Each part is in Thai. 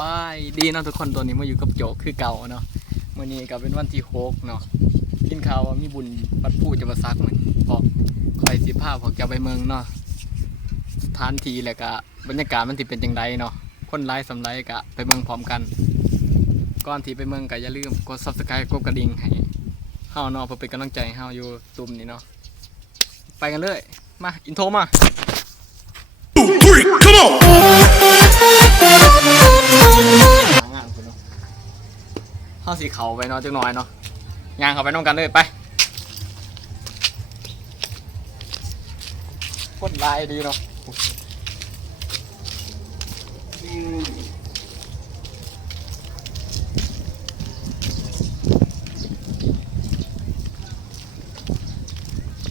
บายดีเนาะทุกคนตัวนี้มาอยู่กับโจกคือเก่าเนาะวันนี้ก็เป็นวันที่6เนาะกินข้าวว่ามีบุญปัดผู้จะมาซักเหมือนพอคอยสิภาพพอจะไปเมืองเนาะสถานที่แล้วก็บรรยากาศมันสิเป็นจังไดเนาะคนไร้สำไรก็ไปเมืองพร้อมกันก่อนที่ไปเมืองก็อย่าลืมกด Subscribe กดกระดิ่งให้เฮาเนาะเพื่อเป็นกำลังใจให้เฮาอยู่ตุ่มนี้เนาะไปกันเลยมาอินโทรมาCome on! งานคุณเนาะเข้าสีเขาไปเนาะจังหน่อยเนาะยางเขาไปน้องกันเลยไปโคตรลายดีเนาะ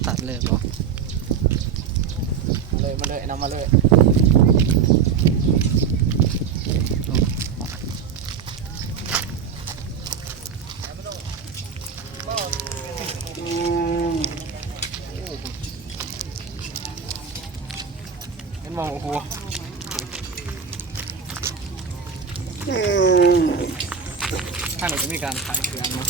ตัดเลยบ่มาเลยนำมาเลยเห็นมองโอ้โหถ้าหนูจะมีการขายเครื่องเนาะ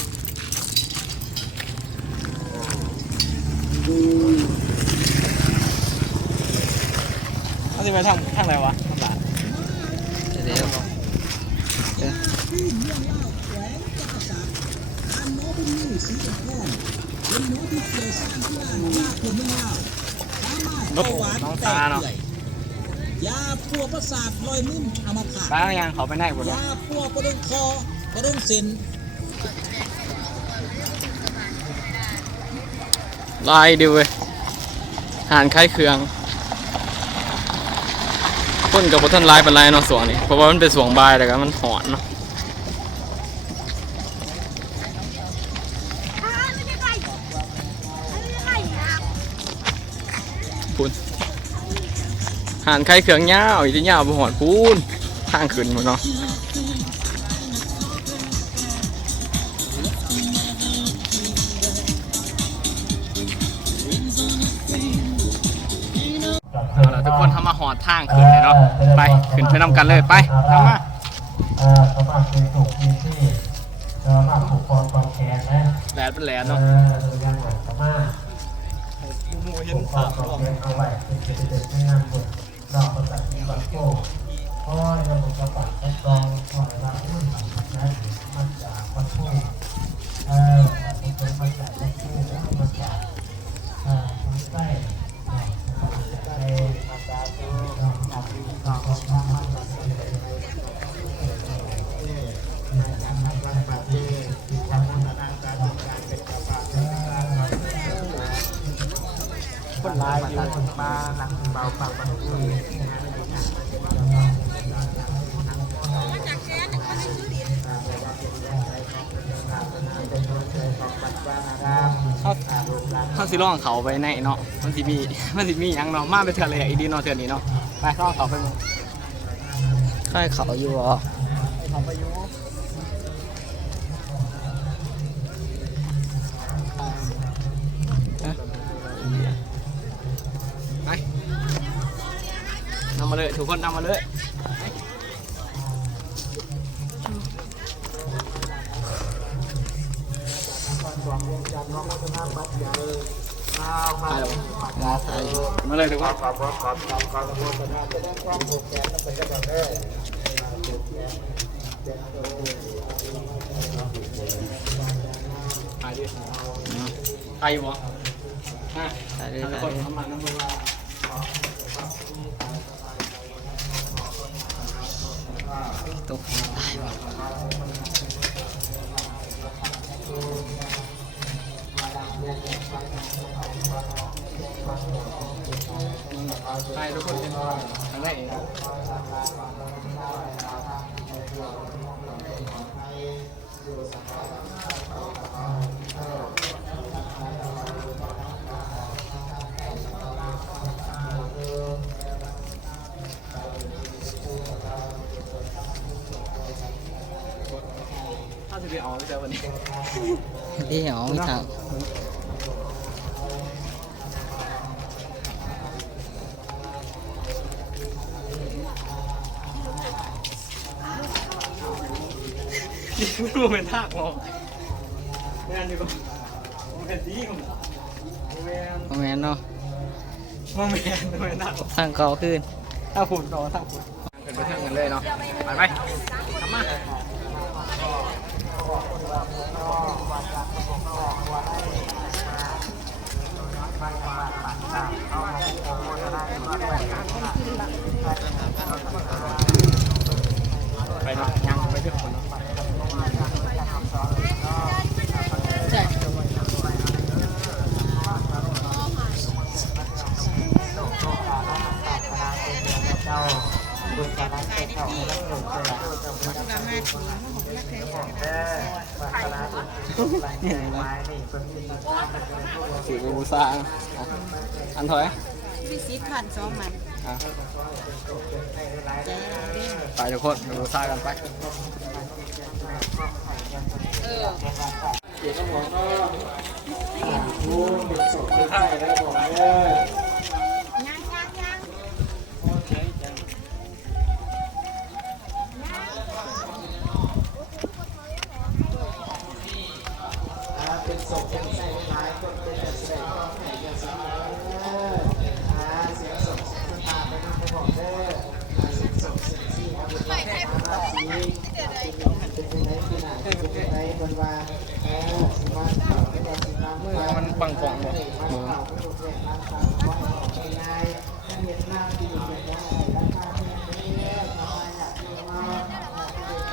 เขาจะไปทางไหนวะทางหลานเดี๋ยวรถน้องตาเนาะยาปัวประสาทลอยมึนเอามาผ่า ตายังเขาไปไหนหมดแล้ว ยาปัวกระดุมคอกระดุมเส้น ลายดีเว้ยหานคล้ายเครื่องคนกับพวกท่านลายเป็นลายเนาะสวงนี่เพราะว่ามันเป็นสวงบายแต่ก็มันหอนเนาะปูนหานคล้ายเครื่องยาวอีกที่ยาวไปหอนปูนทางขึ้นหมดเนาะทุกคนทำมาหอดทางขึ้นเลยเนาะไปขึ้นไปนำกันเลยไปทำมาสามารถเป็นถูกที่สามารถถูกคอความแขนนะแหลนเป็นแหลนเนาะยังไงสามารถถูกคอความแขนเอาไว้เป็นเด็กๆไม่นำบทรอบประจักษ์บัตรโก้เพราะระบบกระปัดกระกองขอรับรุ่นนะมาจากวัดผู้เป็นมาจากวัดผู้มาจากทางใต้คนลายอยู่มาหลังเบาฟังมันคุยเข้าสิล่องเขาไปไหนเนาะมันสิมียังเนาะมาไปเถื่อนเลยอีดีเนาะเถื่อนนี้เนาะไปล่องเขาไปมึงค่ายเขาอยู่อ๋อเขาไปอยู่ไปนำมาเลยทุกคนนำมาเลยมาเลยทุกคนถ่ายดิถ่ายอยู่บ่ถ่ายดิทุกคนทำมันน้ำมันตกตายว่ะใช่ทุกคนเป็นทางไหนถ้าจะไปเอาไม่เจอวันนี้đi nhỏ mới thằng เ ที่รู้เป็นทางออกแม่นดีกว่าแม่นดีกว่าแม่น โมเมนเนาะ แม่นแม่นทางออก ทางเก่าขึ้น ทางฝุ่นต่อทางฝุ่นเป็นไปเท่ากันเลยเนาะไปทำมาไปเนาะยังไปเรื่องคนเนาะ ใช่ เจ้าบุญกำลังเจ้าให้รับหนุนเจ้าปรารถนาบุญแรงไม้นี่คนที่ สีบูซ่าอันเท่าไหร่ พี่ซีผ่านซ้อมมัน อ่ะ ใจเราเด้ง ไปทุกคนไปบูซ่ากันไป เสียงก็บอกว่าผู้เป็นศพเป็นไข้แล้วบอกเลย ย่างย่างย่าง เป็นศพเป็นไส้ร้ายคนเป็นแต่แสดงก็ให้กันสักเสียงศพสุดท้ายไปนั่งไปบอกเด้อเสียงศพเสียงซี่นะบุญรักแม่ราศีเป็นยังไงที่ไหนเป็นยังไงบนว่าสิมาเข่าไม่ได้สิมาเมื่อ มันปังกองบ่ มาเข่าเป็นตัวแทนรักษาว่าเป็นไงถ้าเห็นหน้าที่เป็นยังไงราคาเป็นยังไงทำไมอยากดูมา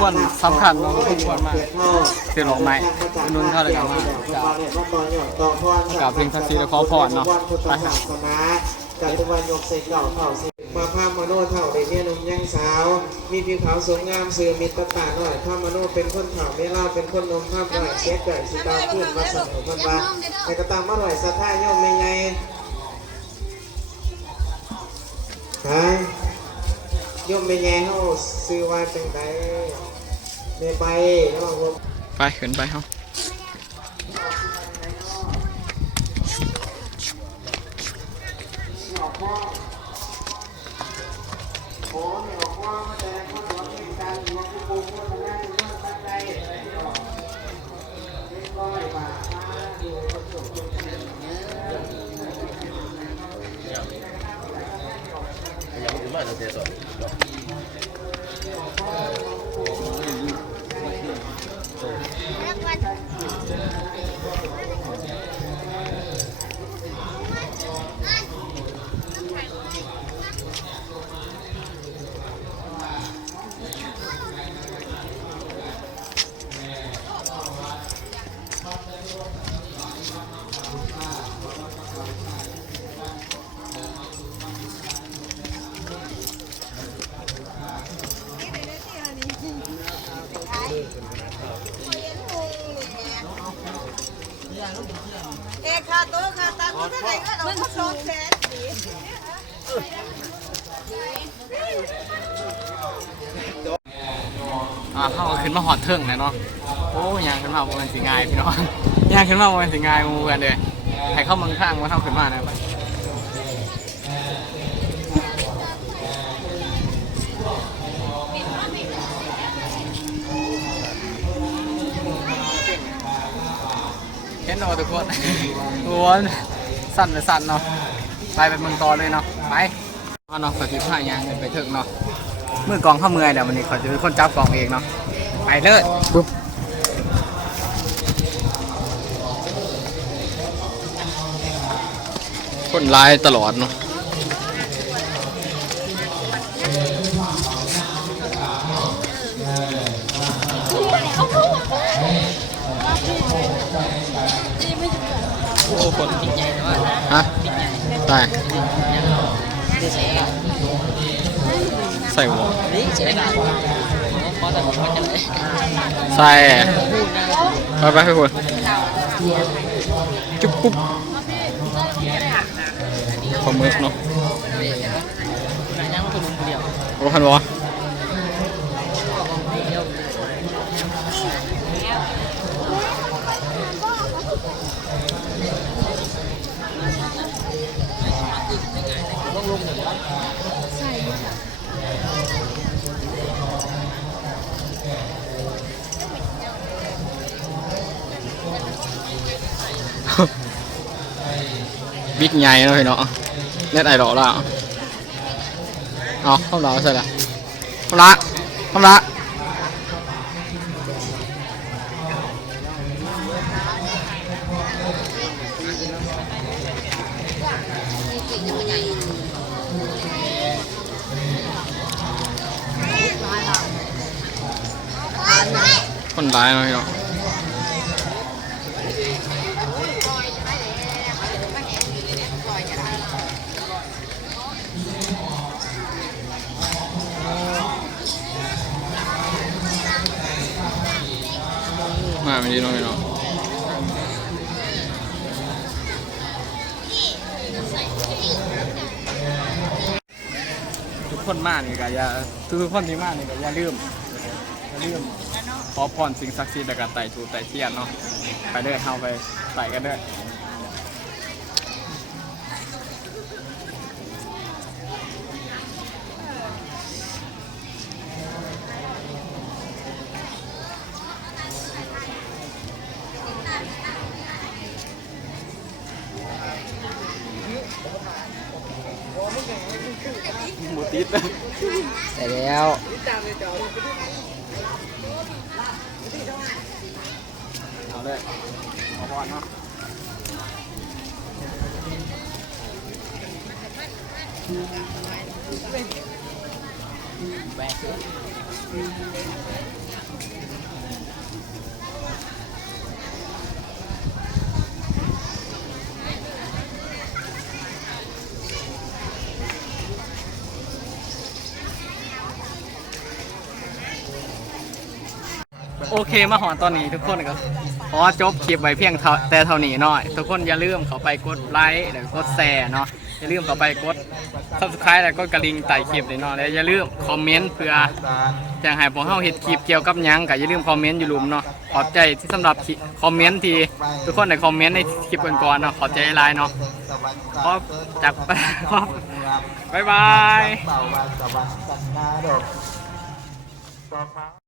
ควรสำคัญเนาะควรมากเสียหลงไหมนุ่นเท่าไหร่กันมากับเพลงทักซี่และขอพรเนาะไปครับ การทุกวันยกใส่เก่าเข่าสิมาภาพมโนเท่าเด็กเนี่ยนุ่มยังสาว มีผิวขาวสวยงามสื่อมิตรตาหน่อยภาพมโนเป็นคนเถ่าไม่เล่าเป็นคนนมภาพหน่อยเช็คเกิดสิตาขึ้นมาเสนอมันว่าแต่ก็ตามมาหน่อยสัทธาโยมไม่ไงฮะโยมไม่ไงเขาซื้อว่าจังไดในใบเนาะ ไปขึ้นไปเฮา เอกค่ะโต๊ะค่ะตามที่เท่าไหร่ก็เราก็สองแสนดี เข้าขึ้นมาหอดเทิงเลยเนาะโอ้ยางขึ้นมาประมาณสิง่ายพี่น้องยางขึ้นมาประมาณสิง่ายงูกันเลยให้เข้าเมืองข้างมาเท่าขึ้นมาเนี่ยเห็นเนาะทุกคนทุกคนสั่นเลยสั่นเนาะไปเมืองต่อเลยเนาะไปเนาะปฏิภาณยางไปเถิงเนาะมือกองเข้าเมืองเดี๋ยววันนี้เขาจะเป็นคนจับกองเองเนาะไปเลยปุ๊บคนร้ายตลอดเนาะโอ้คนติดใหญ่ด้วยฮะได้ใส่หัวใส่ไปให้คุณจุ๊บปุ๊บขอมือเนาะโอ้พันวะ ใช่ค่ะ บิ๊กใหญ่เนาะพี่เนาะเน็ตไอดอลละเอาเข้าเราใส่ละเข้าละเข้าละคนร้ายเนาะพี่เนาะมาไม่ดีเนาะพี่เนาะทุกคนมานี่ก็อย่าทุกคนที่มานี่ก็อย่าลืมขอพรสิ่งศักดิ์สิทธิ์แล้วก็ไต่ถูไต่เทียนเนาะไปเด้อเฮาไปไต่กันเด้อหมูติด ใส่แล้ว เอาเลยขอพรเนาะแบกเลยโอเคมาหอนตอนนี้ทุกคนก็ขอจบคลิปไว้เพียงแต่เท่านี้หน่อย ทุกคนอย่าลืมเข้าไปกดไลค์หรือกดแชร์เนาะอย่าลืมเข้าไปกด Subscribe แล้วก็กระดิ่งใต้คลิปเลยเนาะแล้วอย่าลืมคอมเมนต์เพื่อจะให้พวกเฮาเฮ็ดคลิปเกี่ยวกับหยังก็อย่าลืมคอมเมนต์อยู่หลุมเนาะขอบใจที่สำหรับคอมเมนต์ที่ทุกคนได้คอมเมนต์ในคลิปก่อนๆเนาะขอบใจหลายเนาะขอจากบ๊ายบาย สวัสดิ์กันนาดอก